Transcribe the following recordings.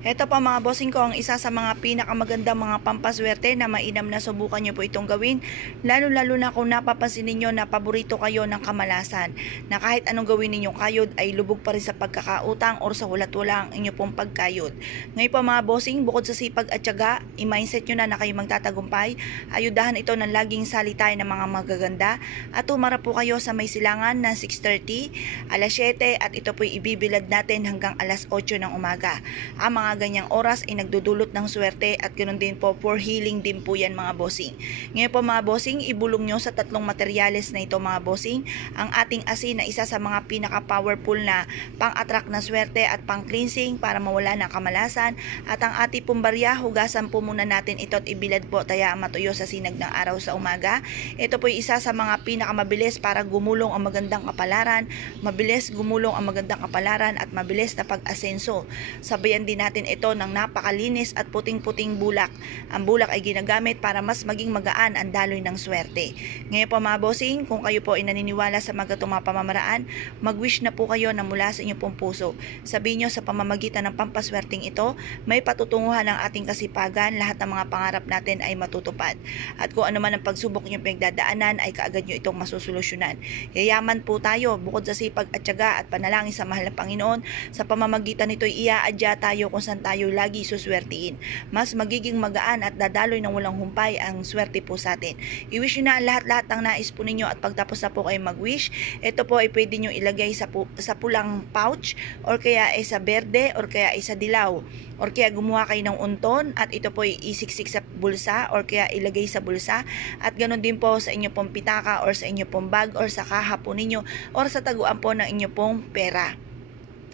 Ito pa mga bossing ko, ang isa sa mga pinakamagandang mga pampaswerte na mainam na subukan nyo po itong gawin. Lalo-lalo na kung napapansin ninyo na paborito kayo ng kamalasan. Na kahit anong gawin ninyong kayod ay lubog pa rin sa pagkakautang or sa hulat-wala ang inyo pong pagkayod. Ngayon pa mga bossing, bukod sa sipag at tiyaga, i-mindset nyo na kayo magtatagumpay. Ayudahan ito ng laging salitay ng mga magaganda. At tumara po kayo sa may silangan ng 6:30, alas 7 at ito po'y ibibilad natin hanggang alas 8 ng umaga. Ang mga ganyang oras ay nagdudulot ng swerte at ganoon din po for healing din po yan mga bossing. Ngayon po mga bossing, ibulong nyo sa tatlong materyales na ito mga bossing ang ating asin na isa sa mga pinaka-powerful na pang-attract na swerte at pang-cleansing para mawala ng kamalasan, at ang ating pong barya, hugasan po muna natin ito at ibilad po taya matuyo sa sinag ng araw sa umaga. Ito po ay isa sa mga pinakamabilis para gumulong ang magandang kapalaran, mabilis gumulong ang magandang kapalaran at mabilis na pag-asenso. Sabayan din natin ito ng napakalinis at puting-puting bulak. Ang bulak ay ginagamit para mas maging magaan ang daloy ng swerte. Ngayon po mga bossing, kung kayo po ay naniniwala sa mga pamamaraan, mag-wish na po kayo na mula sa inyong pong puso. Sabihin nyo sa pamamagitan ng pampaswerteng ito, may patutunguhan ng ating kasipagan, lahat ng mga pangarap natin ay matutupad. At kung ano man ang pagsubok nyo pinagdadaanan, ay kaagad nyo itong masusolusyonan. Yayaman po tayo, bukod sa sipag at tiyaga at panalangin sa mahal na Panginoon, sa pamamagitan nito ay iaadya tayo kung saan tayo lagi suswertiin. Mas magiging magaan at dadaloy ng walang humpay ang swerte po sa atin. I-wish nyo na lahat-lahat ng nais po ninyo, at pagtapos na po kayo mag-wish, ito po ay pwede nyo ilagay sa pulang pouch, or kaya ay sa berde, or kaya ay sa dilaw, or kaya gumawa kayo ng unton at ito po ay isiksik sa bulsa, or kaya ilagay sa bulsa, at ganoon din po sa inyo pong pitaka or sa inyo pong bag or sa kaha po ninyo or sa taguan po ng inyo pong pera.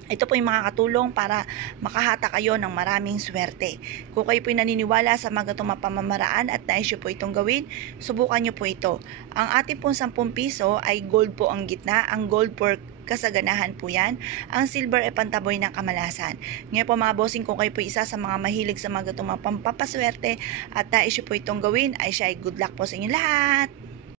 Ito po yung makakatulong para makahata kayo ng maraming swerte. Kung kayo po naniniwala sa mga itong pamamaraan at nais nyo po itong gawin, subukan nyo po ito. Ang ating pong 10 piso ay gold po ang gitna. Ang gold for kasaganahan po yan. Ang silver ay pantaboy ng kamalasan. Ngayon po mga bossing, kung kayo po isa sa mga mahilig sa mga itong pampapaswerte at nais nyo po itong gawin, ay siya ay good luck po sa inyo lahat.